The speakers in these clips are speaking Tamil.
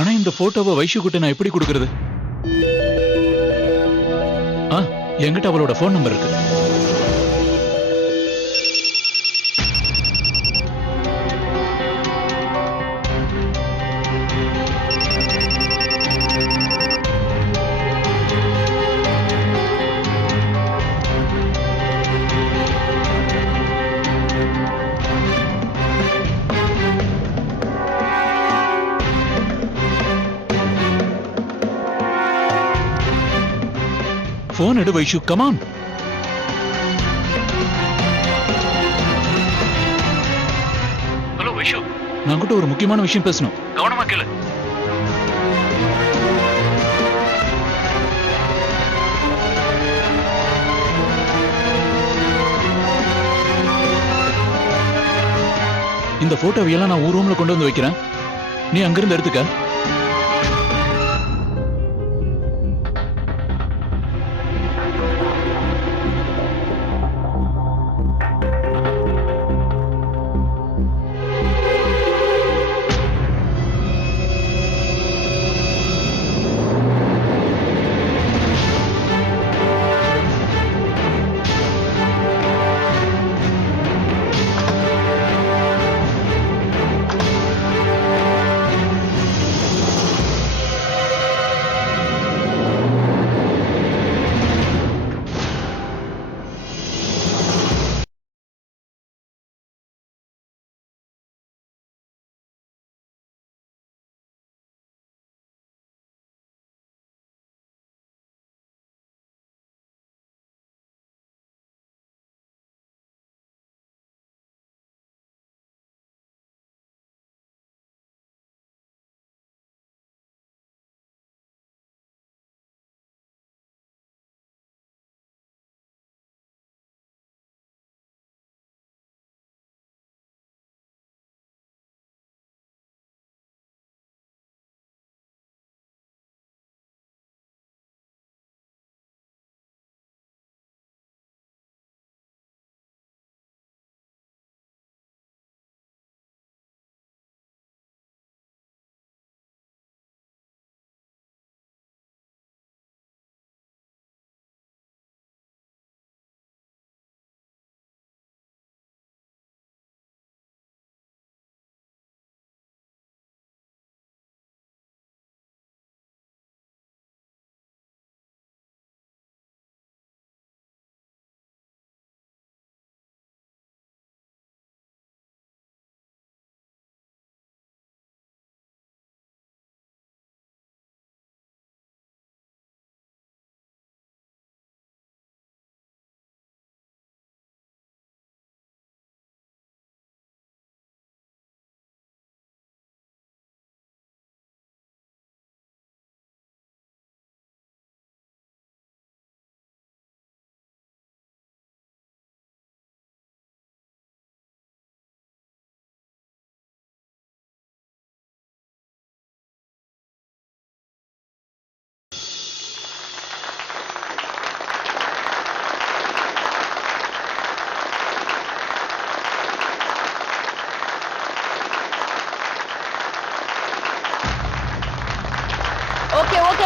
ஆனா இந்த போட்டோவை வைஷுக்கிட்ட நான் எப்படி கொடுக்கறது? என்கிட்ட அவளோட போன் நம்பர் இருக்கு. போன் எடு வைஷு, கமான். ஹலோ வைஷு, நான் கிட்ட ஒரு முக்கியமான விஷயம் பேசணும், கவனமா கேளு. இந்த போட்டோவையெல்லாம் நான் ரூம்ல கொண்டு வந்து வைக்கிறேன், நீ அங்கிருந்து எடுத்துக்க.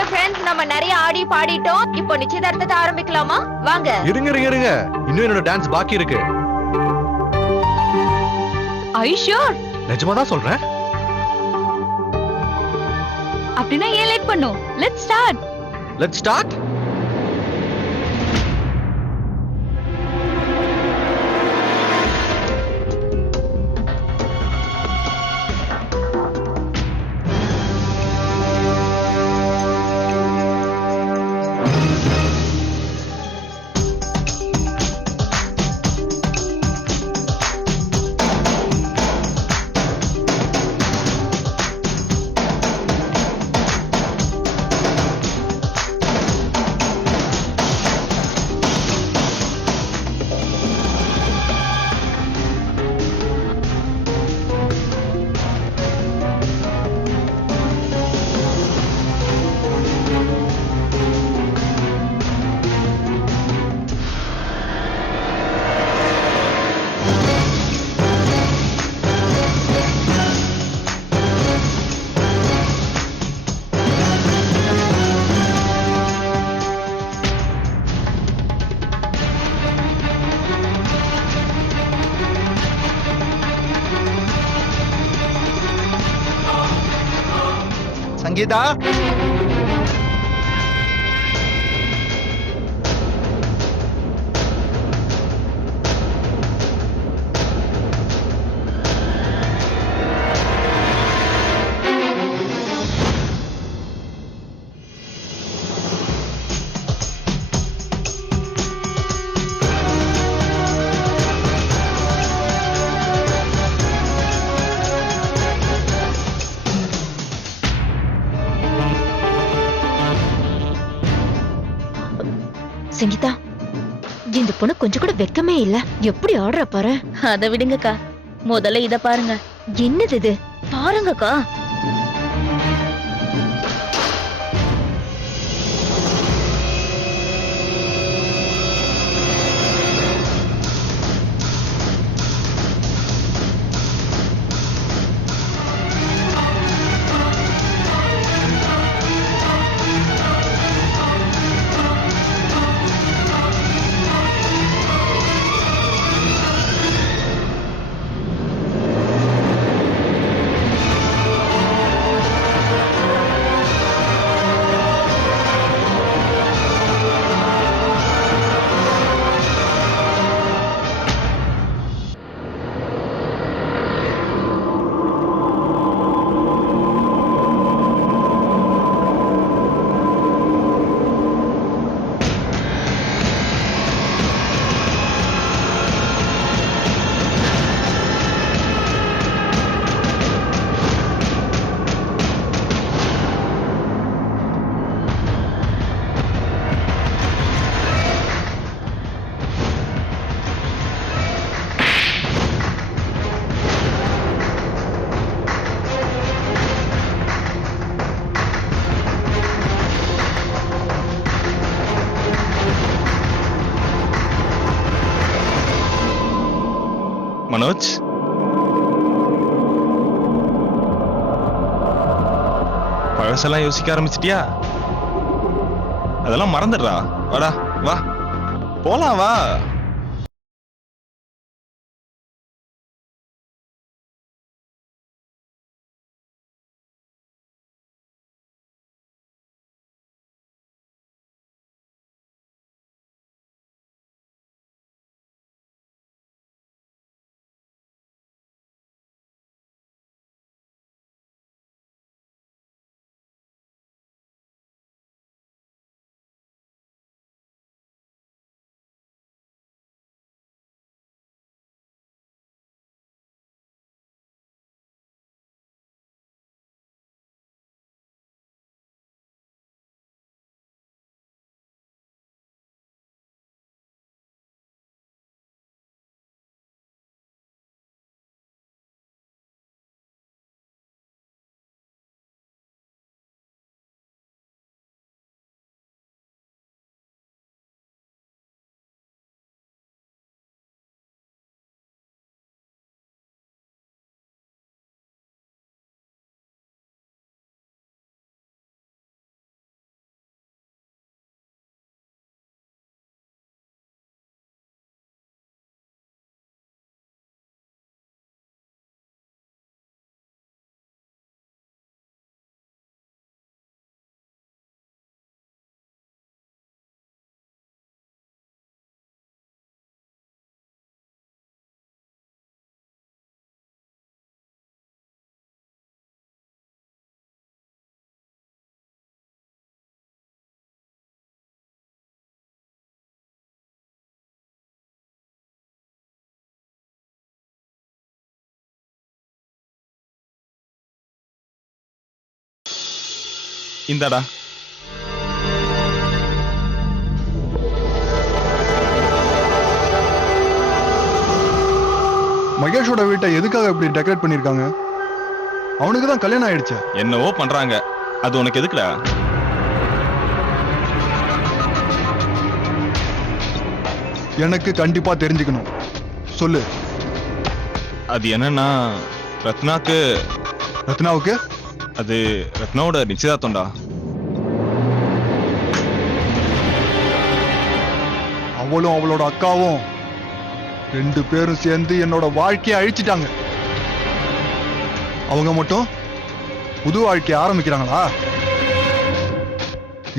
ஃப்ரெண்ட்ஸ், நம்ம நிறைய ஆடி பாடிட்டோம். இப்போ நிச்சயதார்த்தத்தை ஆரம்பிக்கலாமா? வாங்க. இருங்க இருங்க இருங்க, இன்னும் என்னோட டான்ஸ் பாக்கி இருக்கு. Are you sure? நிஜமா தான் சொல்றேன். அப்படின்னா ஏன் லேட் பண்ணோம்? Let's start. Let's start. Sangeetha, Sangeetha, இந்த பொண்ணு கொஞ்சம் கூட வெக்கமே இல்ல. எப்படி ஆடுற பாரு. அத விடுங்கக்கா, முதல்ல இத பாருங்க. என்னது இது? பாருங்கக்கா. மனோஜ், பழசெல்லாம் யோசிக்க ஆரம்பிச்சிட்டியா? அதெல்லாம் மறந்துடுறா. வாடா, வா போலாம், வா. இந்தாடா. மகேஷோட வீட்டை எதுக்காக இப்படி டெக்கரேட் பண்ணிருக்காங்க? அவனுக்கு தான் கல்யாணம் ஆயிடுச்சு. என்னவோ பண்றாங்க, அது உனக்கு எதுக்குடா? எனக்கு கண்டிப்பா தெரிஞ்சுக்கணும், சொல்லு. அது என்னன்னா ரத்னாக்கு ரத்னாவுக்கு அது ரத்னாவோட நிச்சயதார்த்தம்டா. அவளும் அவளோட அக்காவும் 2 பேரும் சேர்ந்து என்னோட வாழ்க்கையை அழிச்சிட்டாங்க. அவங்க மட்டும் புது வாழ்க்கையை ஆரம்பிக்கிறாங்களா?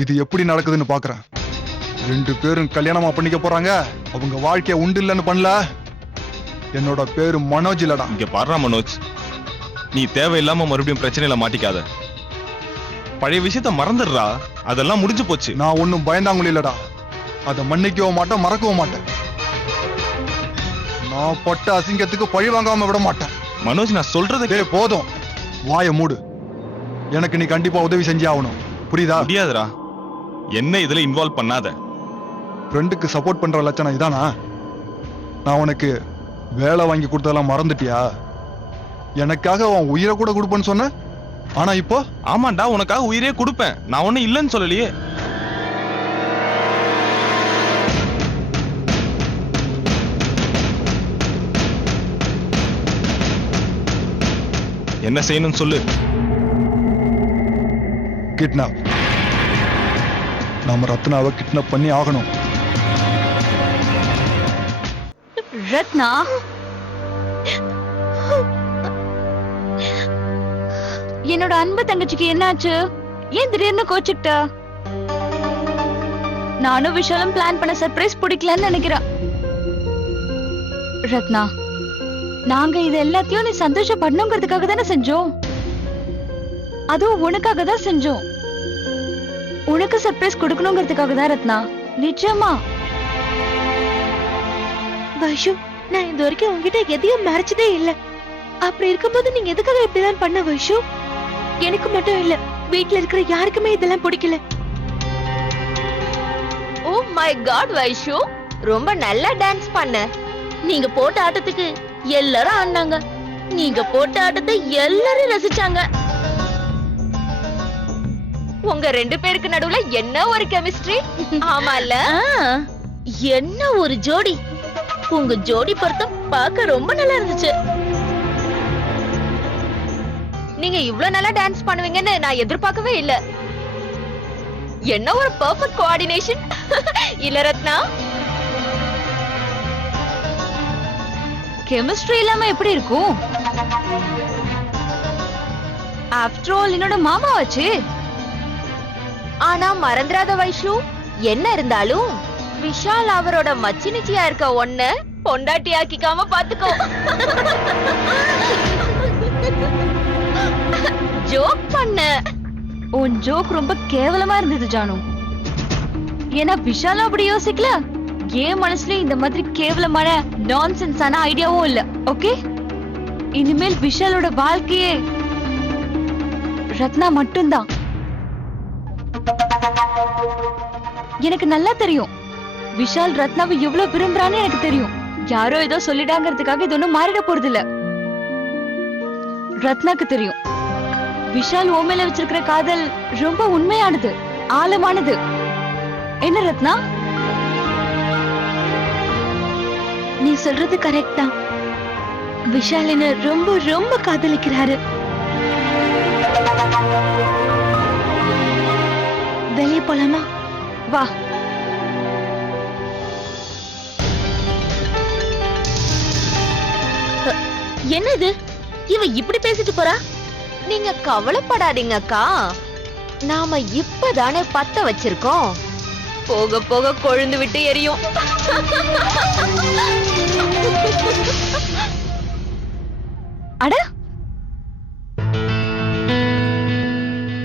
இது எப்படி நடக்குதுன்னு பாக்குறேன். 2 பேரும் கல்யாணமா பண்ணிக்க போறாங்க. அவங்க வாழ்க்கைய உண்டு இல்லைன்னு பண்ணல. என்னோட பேரு மனோஜ் இல்லடா. இங்க பாடுறா மனோஜ், நீ தேவையில்லாம மறுபடியும் பிரச்சனையில மாட்டிக்காத. பழைய விஷயத்த மறந்துடுறா, அதெல்லாம் முடிஞ்சு போச்சு. நான் ஒன்னும் பயந்தாங்குழி இல்லடா. அதை மன்னிக்கவும் மாட்டேன், மறக்கவும் மாட்டேன். நான் பட்ட அசிங்கத்துக்கு பழி வாங்காம விட மாட்டேன். மனோஜ், நான் சொல்றது டேய் போதும், வாயை மூடு. எனக்கு நீ கண்டிப்பா உதவி செஞ்சே ஆகணும், புரியுதா? முடியாதுடா, என்ன இதுல இன்வால்வ் பண்ணாத. ஃப்ரெண்டுக்கு சப்போர்ட் பண்ற லட்சணம் இதானா? நான் உனக்கு வேலை வாங்கி கொடுத்ததெல்லாம் மறந்துட்டியா? எனக்காக உன் உயிரை கூட கொடுப்பேன்னு சொன்ன, ஆனா இப்போ? ஆமாண்டா, உனக்காக உயிரே கொடுப்பேன், நான் ஒன்னும் இல்லைன்னு சொல்லலையே. என்ன செய்யணும்னு சொல்லு. கிட்னாப். நாம ரத்னாவை கிட்னாப் பண்ணி ஆகணும். ரத்னா, என்னோட அன்பு தங்கச்சிக்கு என்னாச்சு? ஏன் திடீர்னு கோச்சுக்கிட்ட? நானும் விஷாலும் பிளான் பண்ண சர்ப்ரைஸ் பிடிக்கலன்னு நினைக்கிறேன். ரத்னா, நாங்க இது எல்லாத்தையும் நீ சந்தோஷப்படணுங்கிறதுக்காக தானே செஞ்சோம். அதுவும் உனக்காக தான் செஞ்சோம். உனக்கு சர்ப்ரைஸ் கொடுக்கணுங்கிறதுக்காக தான் ரத்னா, நிச்சயமா. வைஷு, நான் இது வரைக்கும் உங்ககிட்ட எதையும் மறைச்சதே இல்ல. அப்படி இருக்கும்போது நீங்க எதுக்காக இப்படிலாம் பண்ண வைஷு? எனக்கு மட்டும் இல்ல, வீட்ல இருக்கிற யாருக்குமே இதெல்லாம் பிடிக்கல. ஓ மை காட் வைஷு, ரொம்ப நல்லா டான்ஸ் பண்ண. நீங்க போட்ட ஆட்டத்துக்கு எல்லாரும் ஆடினாங்க. நீங்க போட்ட ஆட்டத்தை எல்லாரும் ரசிச்சாங்க. உங்க 2 பேருக்கு நடுவுல என்ன ஒரு கெமிஸ்ட்ரி. ஆமால, என்ன ஒரு ஜோடி. உங்க ஜோடி பொருத்தம் பார்க்க ரொம்ப நல்லா இருந்துச்சு. நீங்க இவ்ளோ நல்லா டான்ஸ் பண்ணுவீங்கன்னு நான் எதிர்பார்க்கவே இல்ல. என்ன ஒரு பெர்ஃபெக்ட் கோஆர்டினேஷன் இல்ல ரத்னா? கெமிஸ்ட்ரி இல்லாம எப்படி இருக்கும்? ஆஃப்டர் ஆல் என்னோட மாமா வச்சு. ஆனா மறந்துடாத வைஷு, என்ன இருந்தாலும் விஷால் அவரோட மச்சினிச்சியா இருக்க ஒன்ன பொண்டாட்டி ஆக்கிக்காம பாத்துக்கோ. ஜோக் பண்ண. உன் ஜோக் ரொம்ப கேவலமா இருந்தது ஜானு. ஏன்னா விஷாலும் அப்படி யோசிக்கல, ஏன் மனசுல இந்த மாதிரி கேவலமான நான்சென்ஸான ஐடியாவும் இல்ல. ஓகே, இனிமேல் விஷாலோட வாழ்க்கையே ரத்னா மட்டும்தான். எனக்கு நல்லா தெரியும் விஷால் ரத்னாவை எவ்வளவு விரும்புறான்னு எனக்கு தெரியும். யாரோ ஏதோ சொல்லிடாங்கிறதுக்காக இது ஒண்ணும் மாறிட போறது இல்ல. ரத்னாக்கு தெரியும் விஷால் ஓ மேல வச்சிருக்கிற காதல் ரொம்ப உண்மையானது, ஆழமானது. என்ன ரத்னா? நீ சொல்றது கரெக்ட் தான். விஷால் என்ன ரொம்ப ரொம்ப காதலிக்கிறாரு. வெளியே போலாமா? வா. என்னது இவ இப்படி பேசிட்டு போறா? நீங்க கவலைப்படாதீங்க அக்கா, நாம இப்பதானே பத்த வச்சிருக்கோம். போக போக கொழுந்து விட்டு எரியும். அட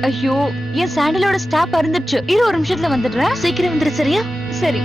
ஐயோ, என் சாண்டலோட ஸ்டாப் அருந்துச்சு. இரு, ஒரு நிமிஷத்துல வந்துடுறேன். சீக்கிரம் வந்துரு, சரியா? சரி.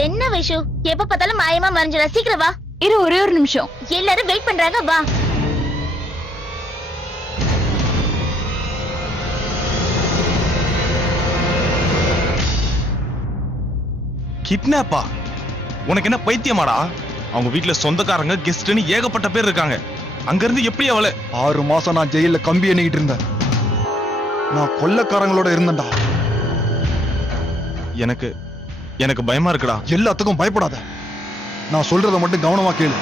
என்ன வைஷு எப்ப பார்த்தாலும் மாயமா மறைஞ்சிட, சீக்கிரம் வா. இரு ஒரே ஒரு நிமிஷம். எல்லாரும் வெயிட் பண்றாங்க, வா. கிட்னாப்பா? உனக்கு என்ன பைத்தியமாடா? அவங்க வீட்டுல சொந்தக்காரங்க கெஸ்ட்னு ஏகப்பட்ட பேர் இருக்காங்க. அங்க இருந்து எப்படி அவளை 6 மாசம் நான் ஜெயில கம்பி எண்ணிக்கிட்டு இருந்தேன். நான் கொள்ளக்காரங்களோட இருந்தேன்டா. எனக்கு எனக்கு பயமா இருக்குடா. எல்லாத்துக்கும் பயப்படாத. நான் சொல்றத மட்டும் கவனமா கேளு.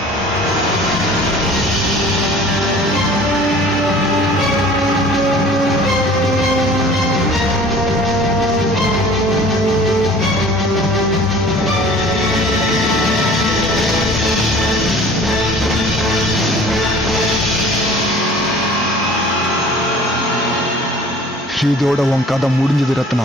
இதோட உன் கதை முடிஞ்சது ரத்னா.